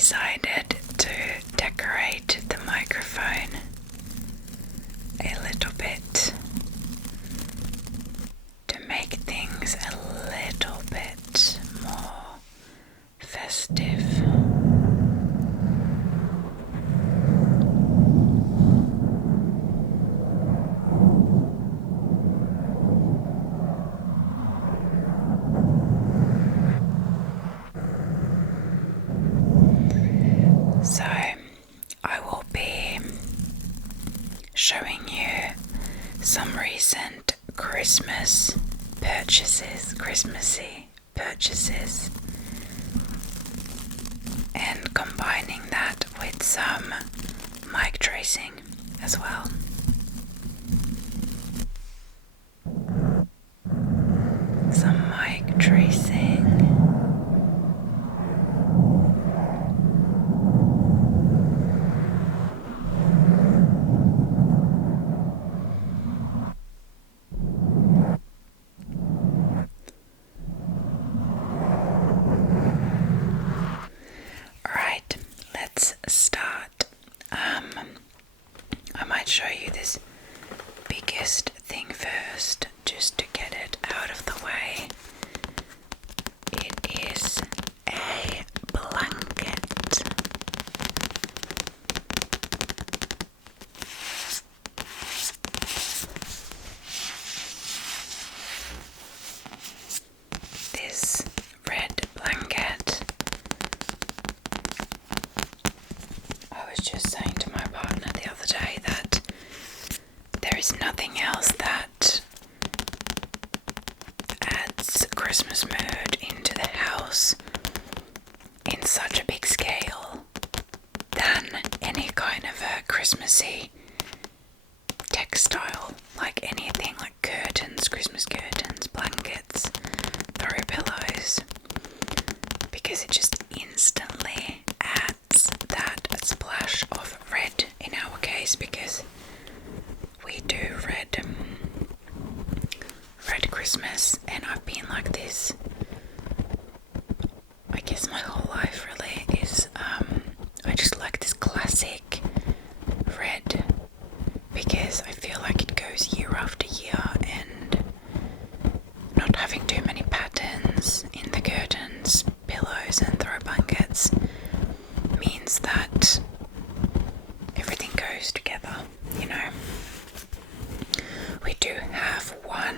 decided to decorate the microphone a little bit to make things a little bit more festive. So I will be showing you some recent Christmas purchases, Christmassy purchases, and combining that with some mic tracing as well. Some mic tracing. Alright, let's start. I might show you this biggest thing first, just to get it out of the way. It is a blanket. This red blanket. I was just saying to my partner the other day that there is nothing else that adds Christmas mood into the house in such a big scale than any kind of a Christmassy textile, like anything like curtains, Christmas curtains, blankets, throw pillows, because it just instantly adds that splash of red in our case, because we do red Christmas, and I've been like this I guess my whole life really is I just like this classic red because I feel like it goes year after year, and not having too many patterns in the curtains, pillows and throw blankets means that everything goes together, you know. We do have one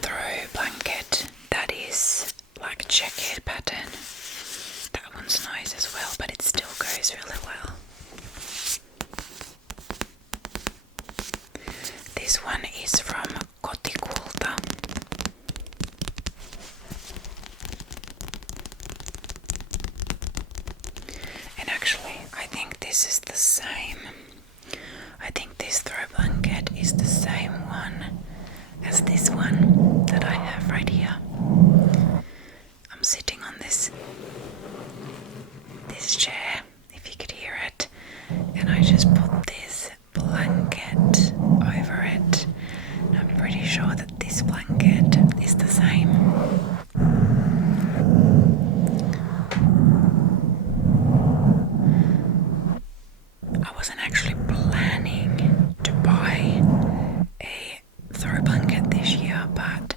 throw blanket that is like a checkered pattern. That one's nice as well, but it still goes really well. This one is from Kotikulta. And actually, I think this is the same. I think this throw blanket is the same one as this one that I have right here. I'm sitting on this chair, if you could hear it, and I just put this blanket over it. And I'm pretty sure that this blanket is the same. I wasn't actually planning to buy a throw blanket this year, but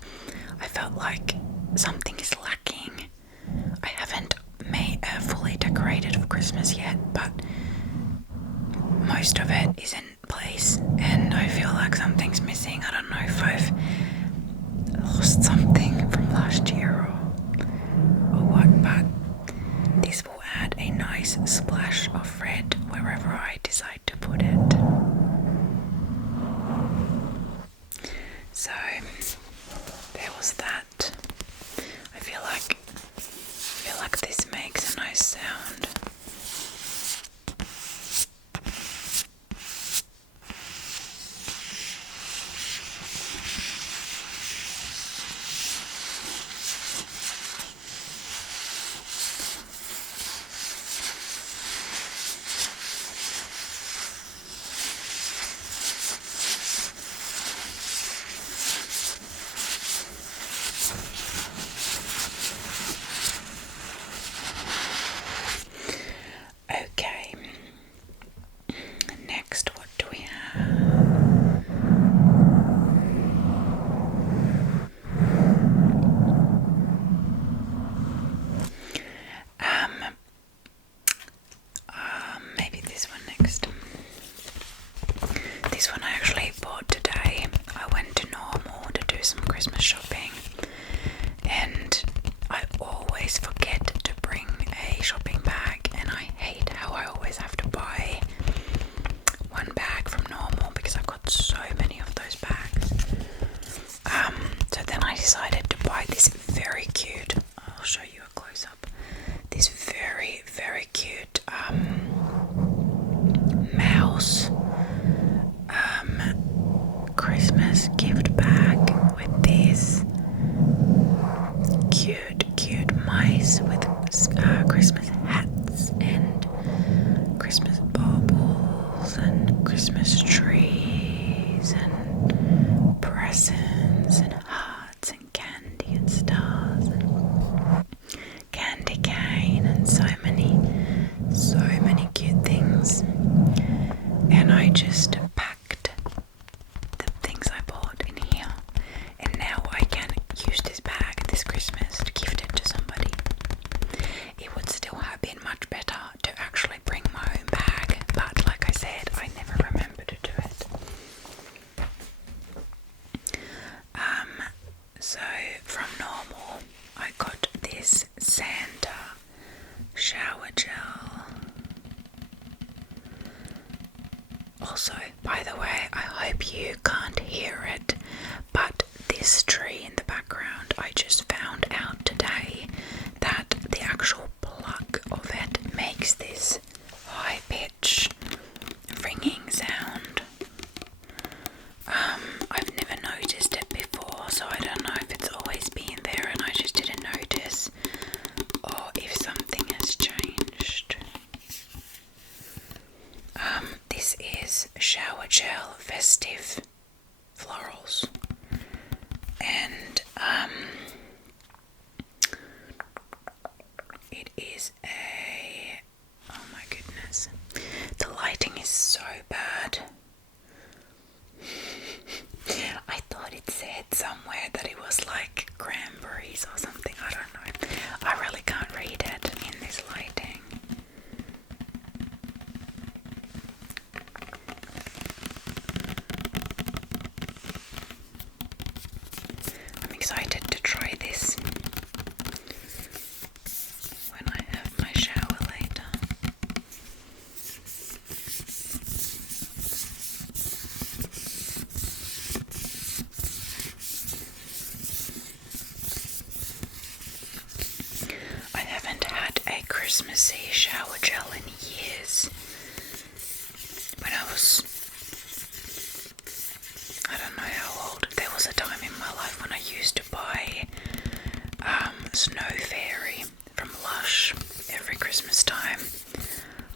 I felt like something is lacking. I haven't fully decorated for Christmas yet, but most of it is in place, and I feel like something's missing. I don't know if I've lost something from last year or what, but this will add a nice splash of red wherever I decide to put it. So there was that. I feel like this makes a nice sound. this one I actually bought today. I went to Normal to do some Christmas shopping, and I always forget to bring a shopping bag, and I hate how I always have to buy one bag from Normal because I've got so many of those bags. So then I decided to buy this very cute, I'll show you a close-up, this very, very cute mouse Christmas gift bag with these cute mice with Christmas hats and Christmas baubles and Christmas trees and presents and hearts and candy and stars and candy cane and so many cute things. And I just packed the things I bought in here, and now I can use this bag this Christmas to gift it to somebody. It would still have been much better to actually bring my own bag, but like I said, I never remember to do it. So from Normal, I got this Santa shower gel. Also, by the way, I hope you can't hear it, but this tree in the background, I just found out today that the actual plug of it makes this high pitch ringing sound. I've never noticed it before, so I don't know if it's always been there and I just didn't notice, or if something has changed. This is shower gel festive florals, and it is a, oh my goodness, the lighting is so bad. I thought it said somewhere that it was like cranberries or something, I don't know. I really can't read it in this lighting. I'm excited to try this when I have my shower later. I haven't had a Christmassy shower gel in years. When I was, I don't know how old, there was a time in my life when I used to buy Snow Fairy from Lush every Christmas time.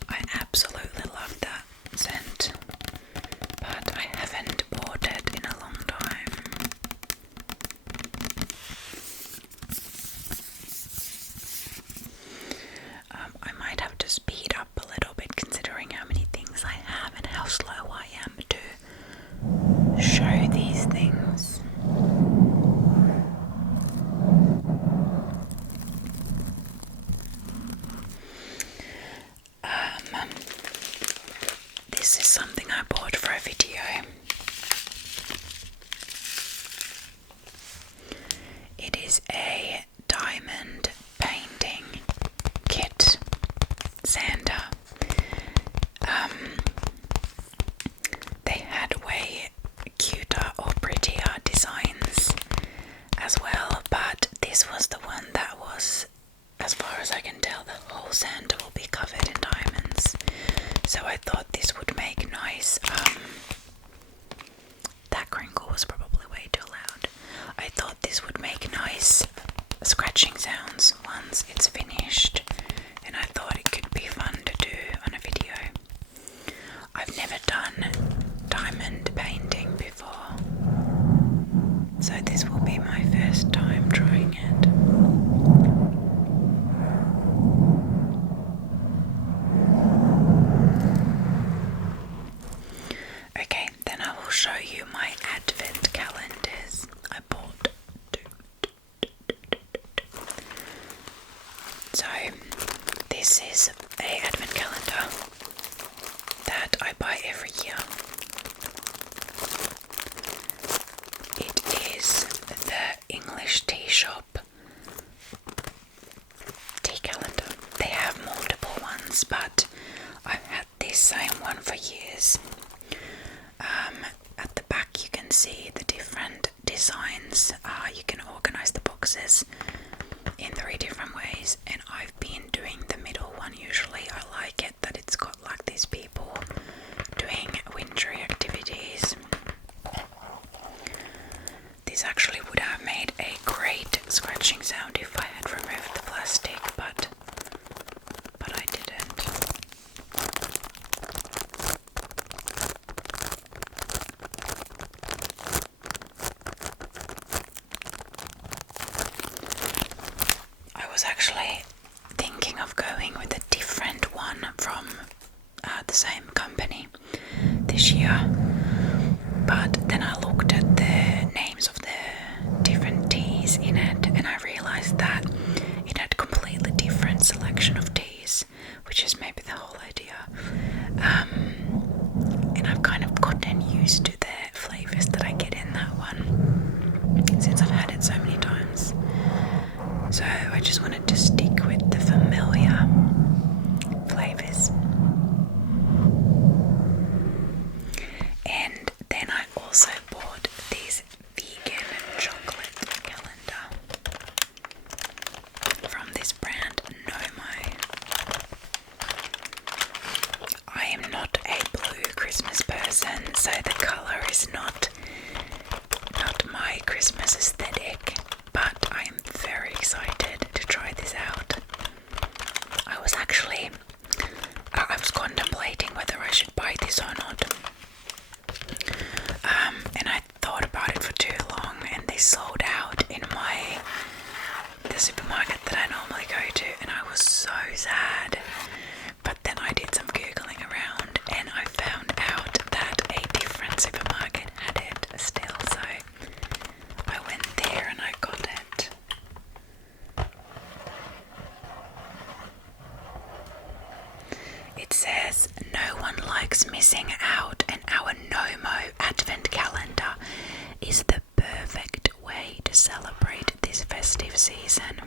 I absolutely love that scent, but I haven't bought it in a long time. I might have to speed up a little bit considering how many things I have and how slow I am to show these things. This is something I bought for a video. It is a diamond painting kit Santa. They had way cuter or prettier designs as well, but this was the one that was, as far as I can tell, the whole Santa will be covered in diamonds. So I thought this would make nice, that crinkle was probably way too loud. I thought this would make nice scratching sounds once it's finished, and I thought it could be fun to do on a video. I've never done diamond painting before, so this will be my first time trying it. Okay, then I will show you my advent calendars. I bought two. So this is a advent calendar that I buy every year. one for years. At the back you can see the different designs. You can organize the boxes in 3 different ways, and I've been doing the middle one usually. I like it that it's got like these people doing wintry activities. This actually would have made a great scratching sound if I had removed the plastic, but I didn't. I was actually thinking of going with a different one from the same company this year, but then I looked at the names of the different teas in it and I realized that it had completely different selection of teas, which is maybe the whole idea. And I've kind of gotten used to the flavors that I get in that one since I've had it so many times. So I just wanted to stick with the familiar flavors. And then I also bought this vegan chocolate calendar from this brand Nomo. I am not a blue Christmas person, so the colour is not my Christmas aesthetic, but I am very excited to try this out. I was contemplating whether I should buy this or not. And I thought about it for too long, and they sold out in the supermarket that I normally go to, and I was so sad. But then I did some googling around and I found out that a different supermarket had it still, so I went there and I got it. It says, "No one likes missing out, and our Nomo Advent Calendar is the perfect way to celebrate this festive season.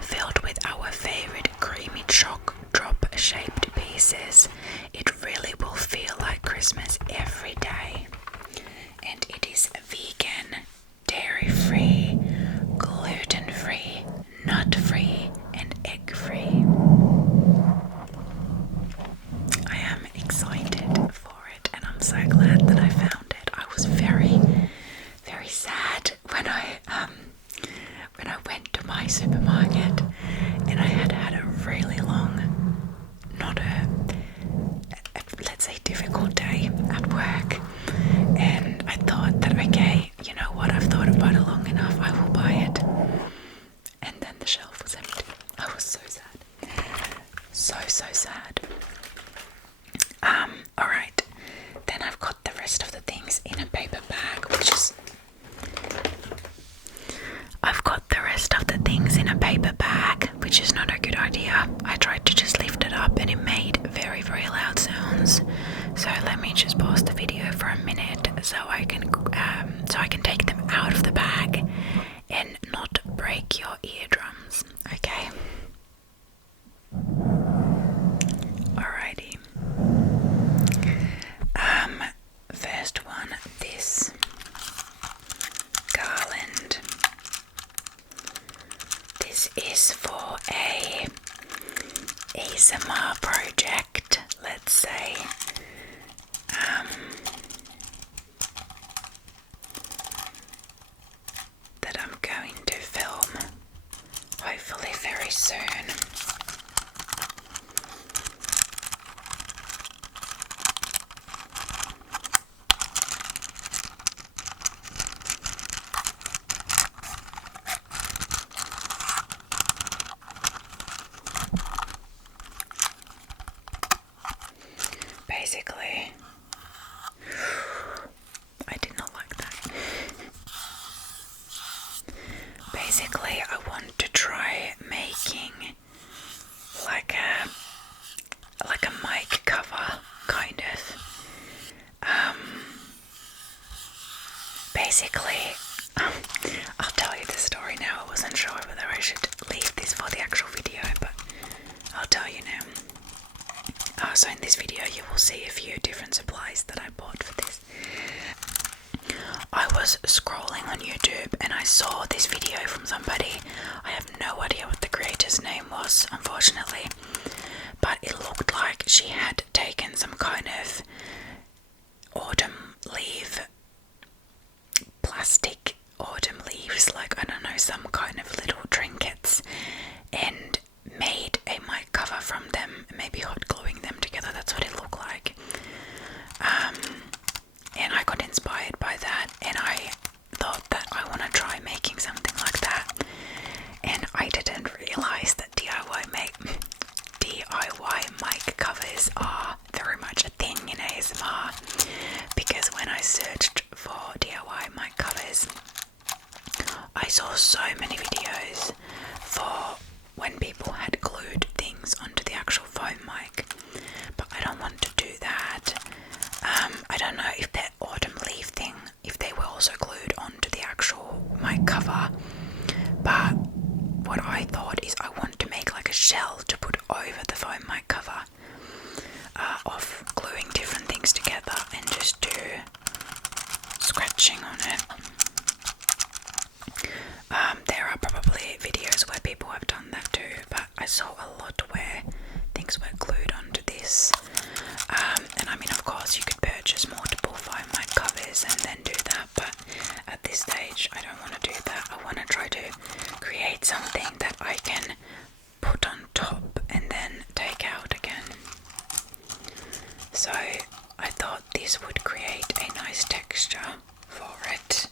Filled with our favorite creamy choc drop shaped pieces, it really will feel like Christmas every day. And it is vegan, dairy-free, gluten-free, nut-free, and egg-free." I am excited for it, and I'm so glad that I found it. I was very, very sad when I went to my supermarket, and I had a really long, not let's say difficult day at work, and I thought that, okay, you know what, I've thought about it long enough, I will buy it. And then the shelf was empty. I was so sad. So sad. Alright. Then I've got the rest of the things in a paper bag, which is not a good idea. I tried to just lift it up and it made very, very loud sounds. So let me just pause the video for a minute so I can take them out of the bag and not break your eardrums. Okay. Alrighty. First one, this garland. This is for a ASMR project, let's say. That I'm going to film hopefully very soon. Basically, I did not like that. Basically, I want to try making like a mic cover, kind of. Basically, I'll tell you the story now. I wasn't sure whether I should leave this for the actual video, but I'll tell you now. So in this video video you will see a few different supplies that I bought for this. I was scrolling on YouTube and I saw this video from somebody. I have no idea what the creator's name was, unfortunately, but it looked like she had taken some kind of autumn leaf, plastic autumn leaves, like I don't know, some kind of little trinkets, and made a mic cover from them, maybe hot gluing them together. That's what it looked like. And I got inspired by that, and I thought that I want to try making something like that. And I didn't realize that DIY mic covers are very much a thing in ASMR, because when I searched for DIY mic covers, I saw so many videos for when people had glued things onto the actual foam mic, but I don't want to do that. I don't know if that autumn leaf thing, if they were also glued onto the actual mic cover, but what I thought is I want to make like a shell to put over the foam mic cover, of gluing different things together and just do scratching on it. There are probably videos where people have done that too, but I saw a lot where things were glued onto this. And I mean, of course, you could purchase multiple foam mic covers and then do that, but at this stage, I don't want to do that. I want to try to create something that I can put on top and then take out again. So I thought this would create a nice texture for it.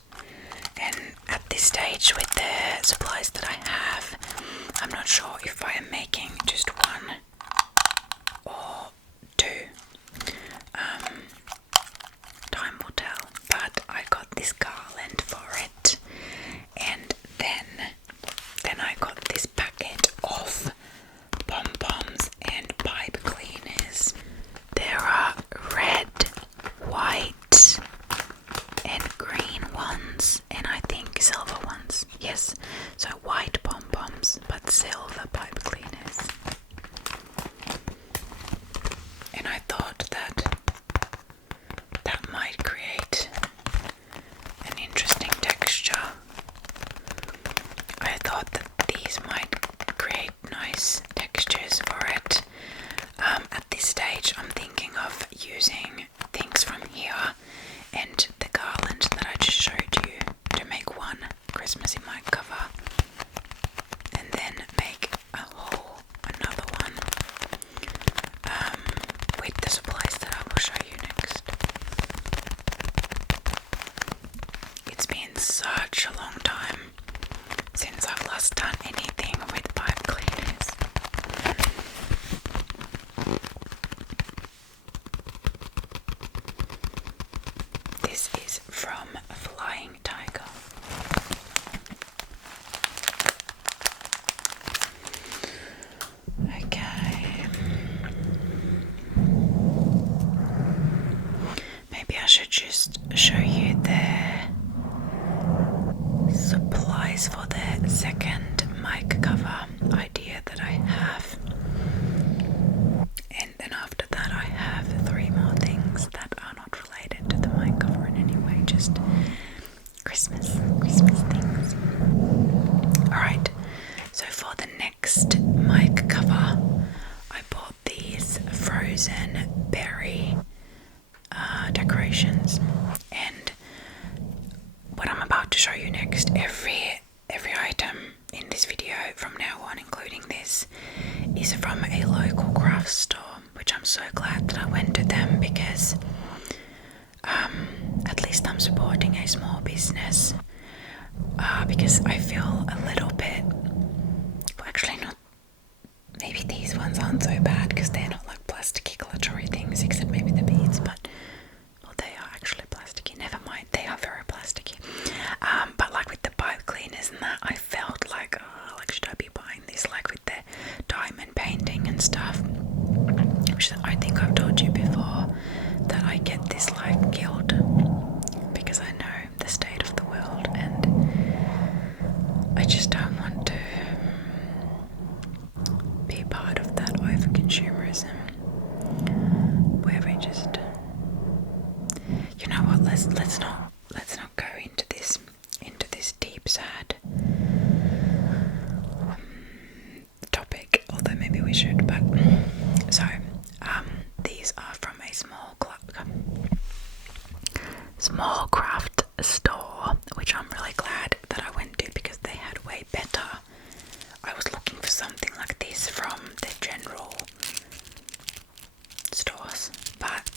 And at this stage, with the supplies that I have, I'm not sure if I am making just one or two. Time will tell, but I got this garland for it, and then I got this packet of pom-poms and pipe cleaners. There are red, white and green ones, and I think silver ones. Yes, so white pom-poms but silver pipe cleaners. And I thought that that might create an interesting texture. I thought that these might create nice textures for it. At this stage, I'm thinking of using things from here and the garland that I just showed you to make one Christmassy mic cover, and then make another one with the supplies that I will show you next. It's been such a long time since I've last done anything with pipe cleaners. This is from Flying Tiger. Okay. Maybe I should just show you the supplies for the second mic cover idea that I have. And then after that I have 3 more things that are not related to the mic cover in any way, just Christmas things. Alright, so for the next mic cover, I bought these frozen berry decorations, and what I'm about to show you next, every item in this video from now on, including this, is from a local craft store, which I'm so glad that I went to them, because at least I'm supporting a small business, because I feel a little bit, well, actually not, maybe these ones aren't so bad because they're not like plasticky glittery things, except maybe the beads, but well, they are actually plasticky, never mind, they are very plasticky. But like with the pipe cleaners and that, I felt like, should I be buying this, like with the diamond painting and stuff, which I think I've told you before, that I get this like guilt because I know the state of the world, and I just don't want to be part of that over-consumerism. let's not go into this deep sad topic, although maybe we should. But so these are from a small craft store, which I'm really glad that I went to because they had way better. I was looking for something like this from the general stores, but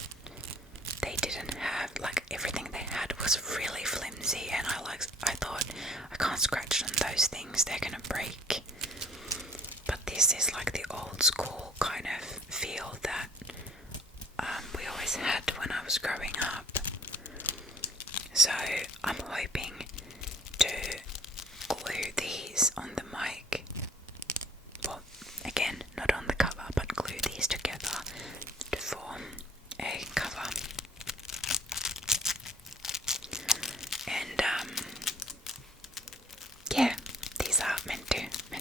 they didn't have, like, everything they had was really flimsy, and I thought, I can't scratch on those things, they're gonna break. But this is like the old school kind of feel that we always had when I was growing up. So I'm hoping to glue these on the mic. Well, again, not on the cover, but glue these together to form a cover. And yeah, these are meant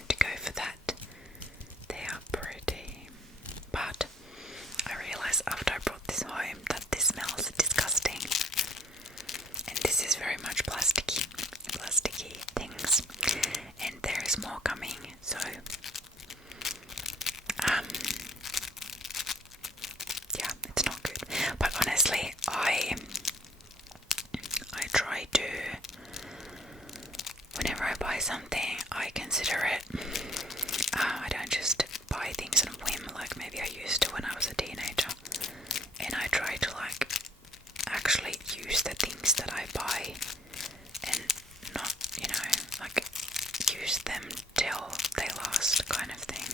to go for that. They are pretty, but I realised after I brought this home that this smells disgusting, and this is very much plasticky things, and there is more coming. So yeah, it's not good. But honestly, I try to, whenever I buy something, I consider it. I don't just buy things on a whim like maybe I used to when I was a teenager. And I try to, like, actually use the things that I buy and not, like, use them till they last, kind of thing.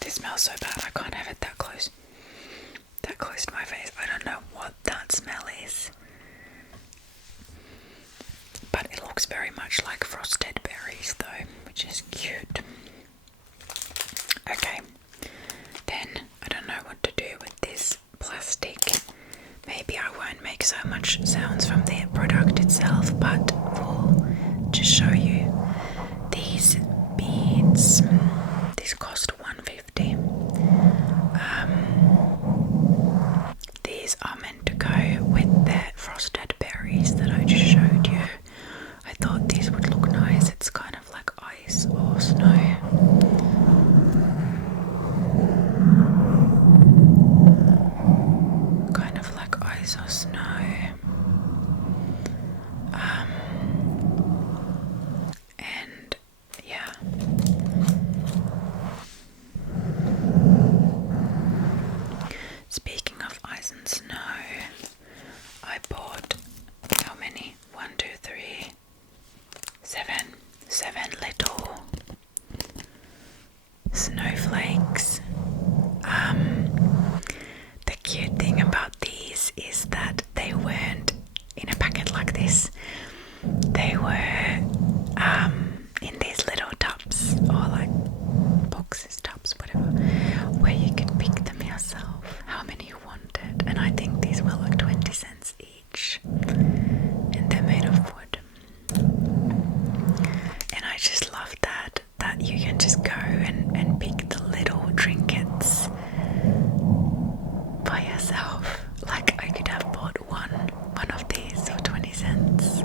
This smells so bad, I can't have it that close to my face. I don't know what that smell is, but it looks very much like frosted berries though, which is cute. Okay, then I don't know what to do with this plastic. Maybe I won't make so much sounds from the product itself, but we'll just show you these beads. These cost $1.50. These are meant to go with the frosted berries that I just showed you. I thought these would look nice. It's kind of like ice or snow. Kind of like ice or snow. And yeah. Speaking of ice and snow, I bought how many? 1, 2, 3, 7 little snowflakes. The cute thing about these is that they weren't in a packet like this. They were in these little tubs, or like boxes, tubs, whatever, where you could pick them yourself how many you wanted. And I think these were like 20 cents each, and they're made of wood. And I just love that you can just go and pick the little trinkets by yourself. Like, I could have bought one of these for 20 cents.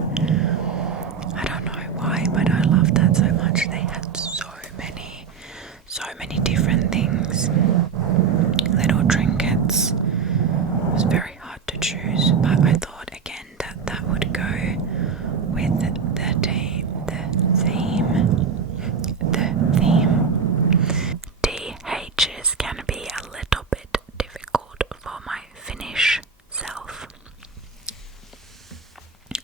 I don't know why, but I love that so much. They had so many different things. Little trinkets. It was very hard to choose, but I thought again that would go with the theme. DHs can be a little bit difficult for my Finnish self.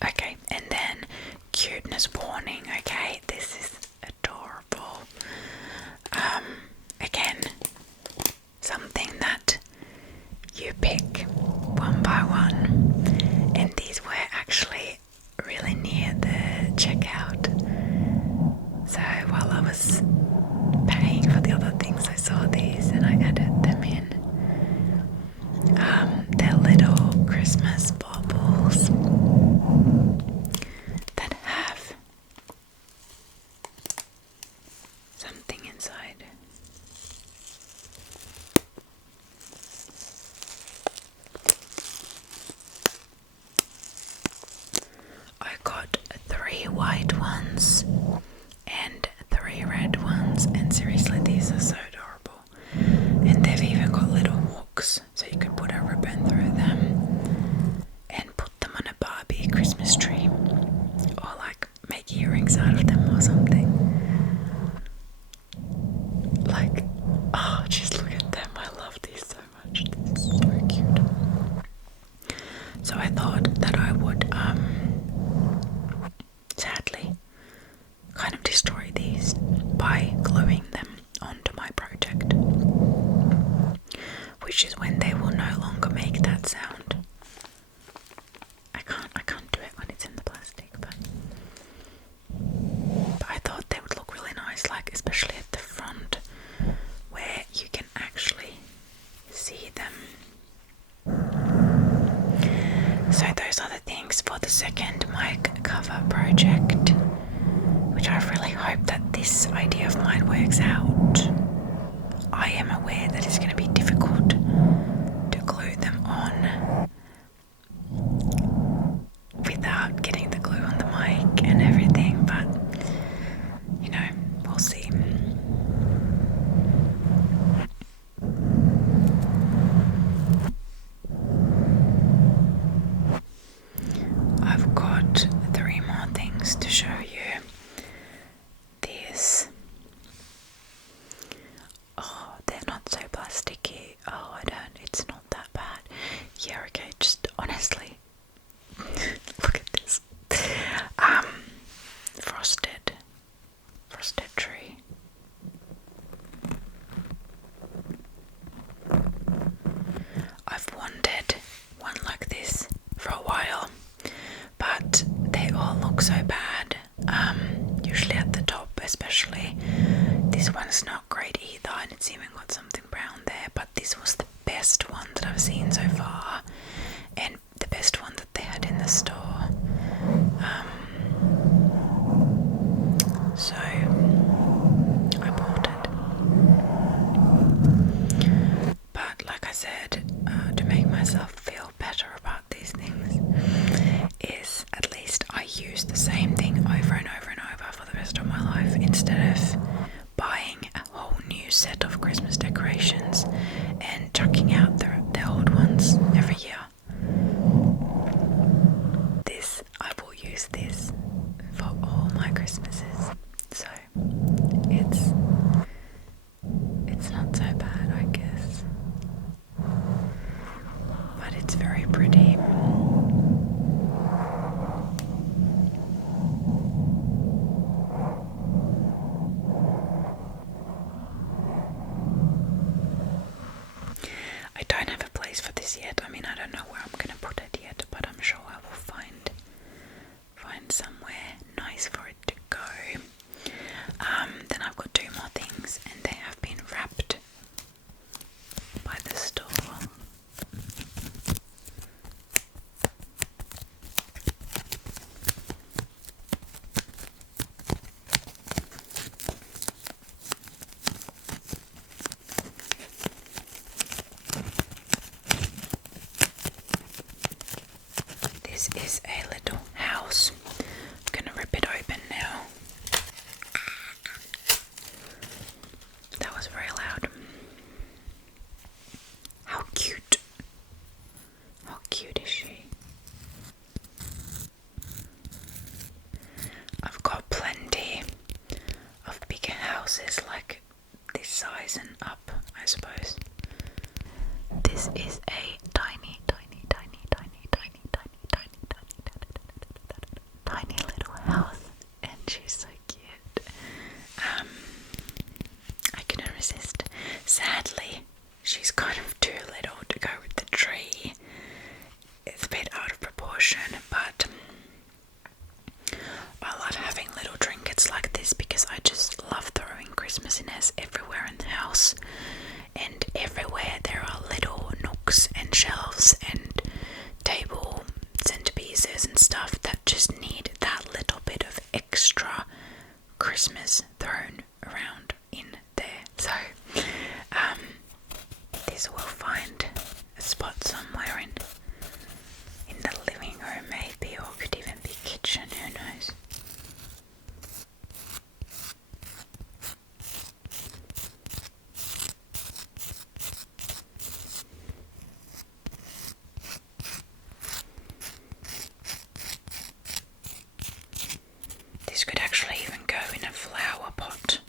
Okay, and then cuteness warning. Okay, this is adorable. Again, something that you pick one by one, and these were actually really near the checkout. So while I was paying for the other things, I saw these and I added them in. They're little Christmas baubles that have something kind of destroy these by gluing them onto my project, which is when they will no longer make that sound. I can't do it when it's in the plastic, but I thought they would look really nice, like especially at the front where you can actually see them. So those are the things for the second mic cover project, which I really hope that this idea of mine works out. I am aware that it's going to be difficult to glue them on without getting the glue on the mic and everything, but you know, we'll see. I've got 3 more things to show you. These, oh, they're not so plasticky. Oh, it's not that bad. Yeah, okay, just honestly, look at this. Frosted tree. I've wanted one like this for a while, but they all look so bad. Usually at the top especially. This one's not great either, and it's even got something brown there, but this was the best one that I've seen so far, and the best one that they had in the store. So I bought it. But like I said, to make myself feel better about these things is at least I use the same thing over and over and over for the rest of my life, instead of buying a whole new set of Christmas decorations and chucking out the old ones every year. I will use this for all my Christmases, so it's not so bad, I guess, but it's very pretty. I don't have a place for this yet. I mean, I don't know where I'm gonna put it yet, but I'm sure I will find somewhere nice for it to go. Then I've got 2 more things, and they have been wrapped by the store. This is a little house. I'm gonna rip it open now. That was very loud. How cute. How cute is she? I've got plenty of bigger houses like this size and up, I suppose. This is a tiny little house, and she's so cute. I couldn't resist. Sadly, she's kind of too little to go with the tree. It's a bit out of proportion, but I love having little trinkets like this because I just love throwing Christmassiness everywhere in the house, and everywhere there are little nooks and shelves and table centerpieces and stuff that just need that little bit of extra Christmas thrown around in there. So this will find a spot somewhere in the living room maybe, or could even be kitchen, who knows. This could actually even go in a flower pot.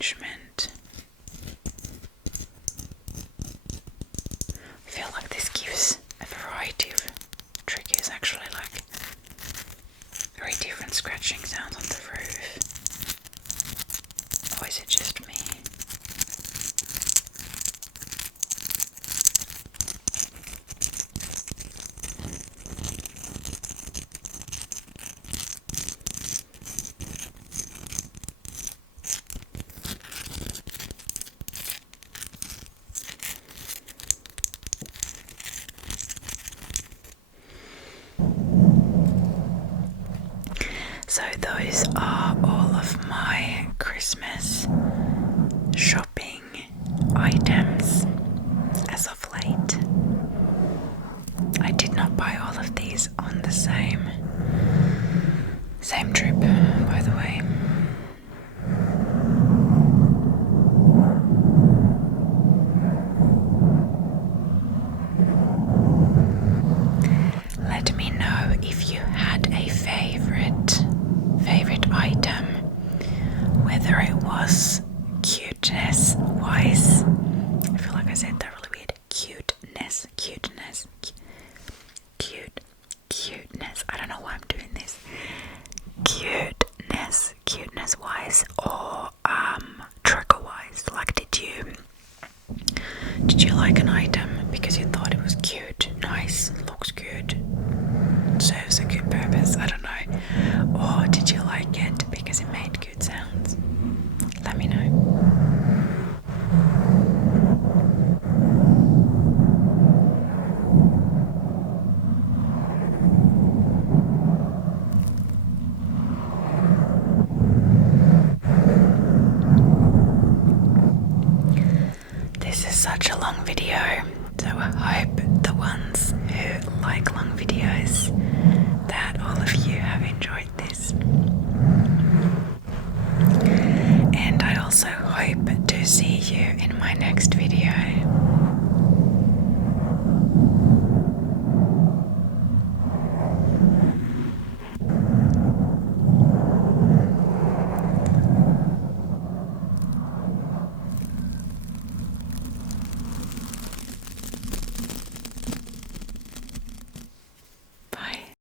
arrangement. I feel like this gives a variety of triggers, actually, like very different scratching sounds on the roof. Or is it just me? So those are all of my Christmas shopping items as of late. I did not buy all of these on the same trip, by the way. Let me know if you had a favorite item, whether it was cuteness wise. I feel like I said that really weird. Cuteness. I don't know why I'm doing this. Cuteness wise, or trigger wise. Like, did you like an item because you thought it was cute, nice, looks good, serves a good purpose? I don't know. Or did you like it because it made good sounds? Let me know. This is such a long video, so I hope